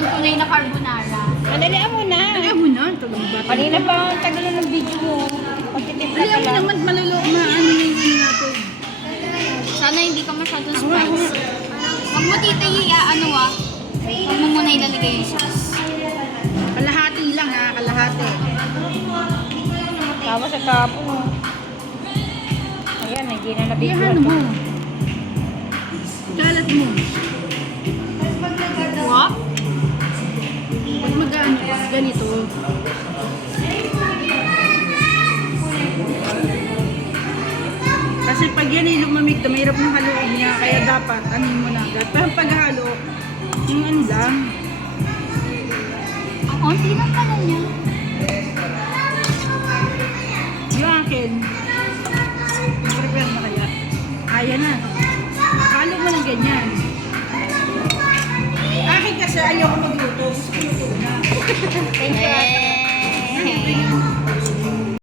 ang tunay na carbonara. Madalian mo na. Alam mo na, tulong ba? Kanina pa ang tagal ng video mo. Pagtitip ka Alam mo lang. naman, malulok na ano na yung ano natin. Sana hindi ka masyadong spicy. Huwag mo tita ano Huwag mo muna ilalagay yung sauce. Kalahati lang ha, kalahati. Tawa sa tapo mo. Ayan, hindi na Di nabigyan. ano mo. Kalat mo. What? Pag mag-ano, ganito. Kasi pag yan ay lumamig, mahirap na haluin niya. Kaya dapat, ano mo na agad. Pero paghalo, yung ano lang. Ang konti lang pala niya. Yung akin, prepare na kaya. Ayan na. Halo mo lang ganyan. Akin kasi ayoko magluto. Gusto ko luto na. Thank you.